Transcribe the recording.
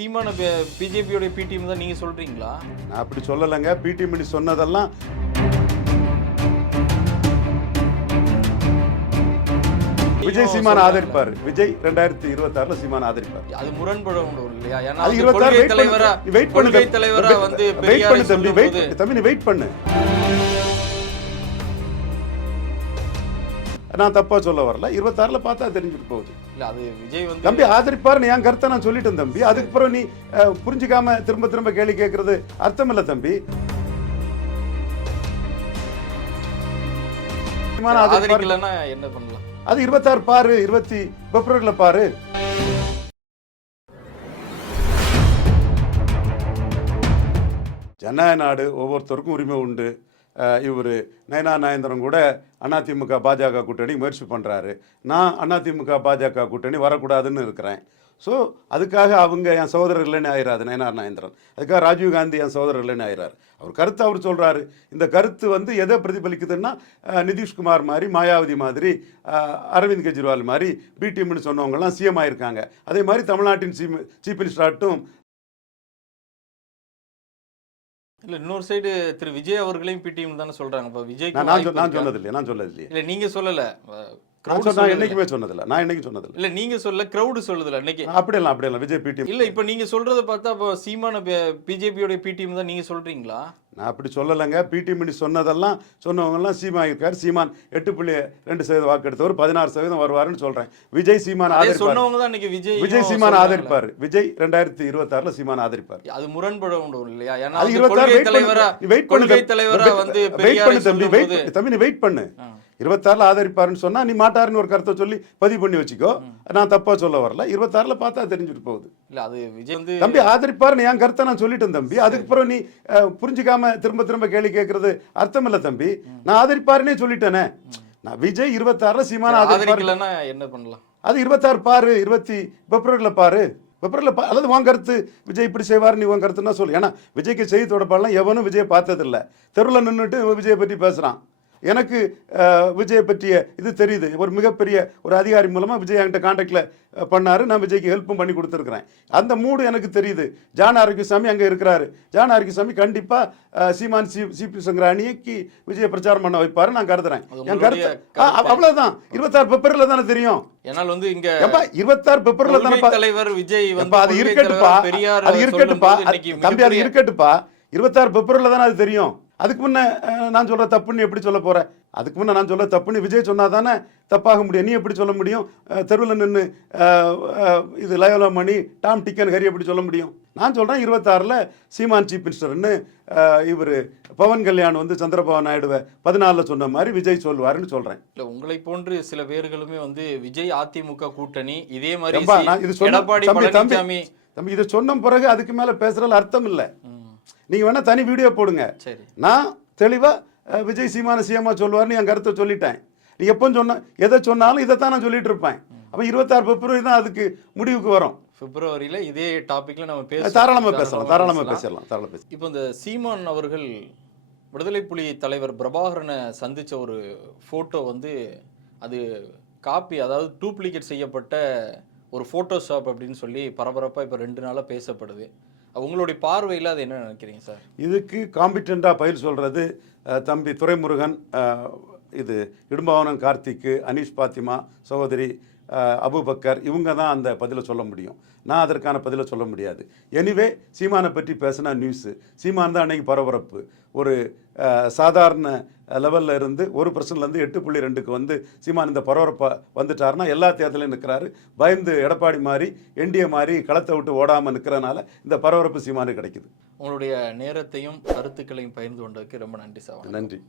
டீமான பிஜேபியோட B team தான் நீங்க சொல்றீங்களா? நான் அப்படி சொல்லலைங்க. பிடி மணி சொன்னதெல்லாம் விஜய் சீமான். ஆதரிப்பார். விஜய் ரெண்டாயிரத்தி இருபத்தாறுல சீமான் ஆதரிப்பார். அது முரண்படும் இல்லையா? ஏன்னா வெயிட் பண்ணு தலைவரா வந்து வெயிட் பண்ணு தம்பி வெயிட் பண்ணு. நான் தப்பா சொல்ல வரல. இருபத்தாறுல பார்த்தா தெரிஞ்சுட்டு போகுது. இல்ல அது விஜய் வந்து தம்பி ஆதரிப்பாருன்னு என் கருத்தை நான் சொல்லிட்டேன் தம்பி. அதுக்கு பிறகு நீ புரிஞ்சுக்காம திரும்ப திரும்ப கேள்வி கேட்கறது அர்த்தம் இல்ல தம்பி. என்ன பண்ணலாம்? அது இருபத்தாறு பாரு இருபத்தி பிப்ரவரியில் பாரு. ஜனநாயக நாடு ஒவ்வொருத்தருக்கும் உரிமை உண்டு. இவர் நயனா நாயந்திரன் கூட அதிமுக பாஜக கூட்டணி முயற்சி பண்ணுறாரு நான் அதிமுக பாஜக கூட்டணி வரக்கூடாதுன்னு இருக்கிறேன். ஸோ அதுக்காக அவங்க என் சகோதரர் இல்லைன்னு நயனார் நாயந்திரன் அதுக்காக ராஜீவ் காந்தி என் சகோதரர் இல்லைன்னு ஆயிராரு அவர் கருத்து அவர் சொல்கிறாரு இந்த கருத்து வந்து எதை பிரதிபலிக்குதுன்னா நிதிஷ்குமார் மாதிரி மாயாவதி மாதிரி அரவிந்த் கெஜ்ரிவால் மாதிரி பிடிஎம்னு சொன்னவங்கலாம் சிஎம் ஆயிருக்காங்க. அதே மாதிரி தமிழ்நாட்டின் சீஃப் சீஃப் மினிஸ்டராட்டும் இல்ல இன்னொரு சைடு திரு விஜய் அவர்களையும் பி டீம் தானே சொல்றாங்க. இப்ப விஜய் நான் சொன்னது இல்லையா நான் சொன்னது இல்லையா இல்ல நீங்க சொல்லல. நான். என்னைக்குமே சொன்னதில்லை? நான் என்னைக்கும் சொன்னதில்லை? இல்ல நீங்க சொல்ல கிரவுடு சொல்லுதுல இன்னைக்கு அப்படியெல்லாம் அப்படியெல்லாம் விஜய் பிடிஎம் இல்ல இப்ப நீங்க சொல்றத பார்த்தா அப்போ சீமான பிஜேபியோட பி டீம் தான் நீங்க சொல்றீங்களா? நான் அப்படி சொல்லலைங்க. பிடி மணி சொன்னதெல்லாம் சொன்னவங்கெல்லாம் சீமா இருக்கார். சீமான் எட்டு புள்ளி ரெண்டு சதவீதம் வாக்கு எடுத்தவர் பதினாறு சதவீதம் வருவாருன்னு சொல்றேன். விஜய் சீமான் அதே ஆதரிப்பார். சொன்னவங்க தான் இன்னைக்கு விஜய் விஜய் சீமான் ஆதரிப்பார். விஜய் ரெண்டாயிரத்தி இருபத்தாறுல சீமான் ஆதரிப்பார். அது முரண்படும் இல்லையா? ஏன்னா வெயிட் பண்ணு. தம்பி. தலைவரா வந்து வெயிட் பண்ணு தம்பி வெயிட் பண்ணு. இருபத்தாறுல ஆதரிப்பாருன்னு சொன்னா நீ மாட்டாருன்னு ஒரு கருத்தை சொல்லி பதிவு பண்ணி வச்சுக்கோ. நான் தப்பா சொல்ல வரல. இருபத்தாறுல பார்த்தா தெரிஞ்சுட்டு போகுது. இல்ல அது விஜய் வந்து தம்பி ஆதரிப்பாருன்னு என் கருத்தை நான் சொல்லிட்டேன் தம்பி. அதுக்கு பிறகு நீ புரிஞ்சுக்காம திரும்ப திரும்ப கேள்வி கேட்கறது அர்த்தம் இல்ல தம்பி. நான் ஆதரிப்பாருன்னே சொல்லிட்டேனே. நான் விஜய் இருபத்தாறுல சீமான ஆதரிப்பாரு. ஆதரிக்கலன்னா என்ன பண்ணலாம்? அது இருபத்தாறு பாரு இருபத்தி பிப்ரவரியில் பாரு. பிப்ரவரியில் பா அல்லது உன் கருத்து விஜய் இப்படி செய்வார் நீ உன் கருத்துன்னா சொல்லு. ஏன்னா விஜய்க்கு செய்தி தொடர்பாளலாம் எவனும் விஜயை பார்த்ததில்ல. தெருவில் நின்றுட்டு விஜயை பற்றி பேசுகிறான் எனக்கு விஜயை பற்றிய இது தெரியுது. ஒரு மிகப்பெரிய ஒரு அதிகாரி மூலமாக விஜய் என்கிட்ட காண்டாக்டில் பண்ணாரு. நான் விஜய்க்கு ஹெல்ப்பும் பண்ணி கொடுத்துருக்குறேன். அந்த மூடு எனக்கு தெரியுது. ஜான் ஆரோக்கியசாமி அங்கே இருக்கிறாரு. ஜான் ஆரோக்கியசாமி கண்டிப்பாக சீமான் சி சிபி சங்கர அணிக்கு விஜயை பிரச்சாரம் பண்ண வைப்பாரு நான் கருதுறேன். என் கருத்து ஆ, அவ்வளவுதான். இருபத்தாறு பிப்ரவரியில் தானே தெரியும். என்னால் வந்து இங்க இருபத்தாறு பிப்ரவரியில் தானே தலைவர் விஜய் அது இருக்கட்டுப்பா. அது இருக்கட்டுப்பா. தம்பி அது இருக்கட்டுப்பா. இருபத்தாறு பிப்ரவரியில் தானே அது தெரியும். அதுக்கு முன்ன நான் சொல்ற தப்புன்னு எப்படி சொல்ல போறேன் அதுக்கு முன்ன நான் சொல்ல தப்புன்னு விஜய் சொன்னா தானே தப்பாக முடியும். நீ எப்படி சொல்ல முடியும்? தெருவில் நின்று இது லயோலா மணி டாம் டிக்கன் ஹரி எப்படி சொல்ல முடியும்? நான் சொல்றேன் இருபத்தாறில் சீமான் சீஃப் மினிஸ்டர்னு இவர் பவன் கல்யாண் வந்து சந்திரபாபு நாயுடுவை பதினாலில் சொன்ன மாதிரி விஜய் சொல்லுவாருன்னு சொல்றேன். இல்ல உங்களை போன்று சில பேர்களுமே வந்து விஜய் அதிமுக கூட்டணி இதே மாதிரி இது சொன்ன தம்பி தம்பி இதை சொன்ன பிறகு அதுக்கு மேல பேசுறதுல அர்த்தம் இல்லை. ம், நீங்க வேணா தனி வீடியோ போடுங்க. சரி. நான் தெளிவா அஹ், விஜய் சீமான சிஎம்மா சொல்லுவார்னு என் கருத்தை சொல்லிட்டேன். நீ எப்போ சொன்ன எதை சொன்னாலும் இதை தான் நான் சொல்லிட்டு இருப்பேன். அப்போ இருபத்தாறு பிப்ரவரி தான் அதுக்கு முடிவுக்கு வரும். பிப்ரவரியில இதே டாபிக்ல நம்ம பேச தாராளமாக பேசலாம் தாராளமாக பேசலாம். தாராளமாக பேசலாம் இப்போ இந்த சீமான் அவர்கள் விடுதலை புலி தலைவர் பிரபாகரனை சந்திச்ச ஒரு ஃபோட்டோ வந்து அது காப்பி அதாவது டூப்ளிகேட் செய்யப்பட்ட ஒரு ஃபோட்டோஷாப் அப்படின்னு சொல்லி பரபரப்பாக இப்போ ரெண்டு நாளாக பேசப்படுது. உங்களுடைய பார்வையில் அது என்ன நினைக்கிறீங்க சார்? இதுக்கு காம்பிடண்ட்டாக பயில் சொல்கிறது தம்பி துரைமுருகன் இது இடும்பவனம் கார்த்திக்கு அனீஷ் பாத்திமா சகோதரி அபுபக்கர் இவங்க தான் அந்த பதிலை சொல்ல முடியும். நான் அதற்கான பதிலை சொல்ல முடியாது. எனிவே சீமானை பற்றி பேசினா நியூஸு சீமான் தான் அன்னைக்கு பரபரப்பு. ஒரு சாதாரண லெவலில் இருந்து ஒரு பர்சன்ட்லேருந்து எட்டு புள்ளி ரெண்டுக்கு வந்து சீமான் இந்த பரபரப்பாக வந்துட்டாருன்னா எல்லா தேர்தலையும் நிற்கிறாரு பயந்து எடப்பாடி மாதிரி என்டிஏ மாதிரி களத்தை விட்டு ஓடாமல் நிற்கிறனால இந்த பரபரப்பு சீமானுக்கு கிடைக்குது. உங்களுடைய நேரத்தையும் கருத்துக்களையும் பகிர்ந்து கொண்டதுக்கு ரொம்ப நன்றி சார். நன்றி.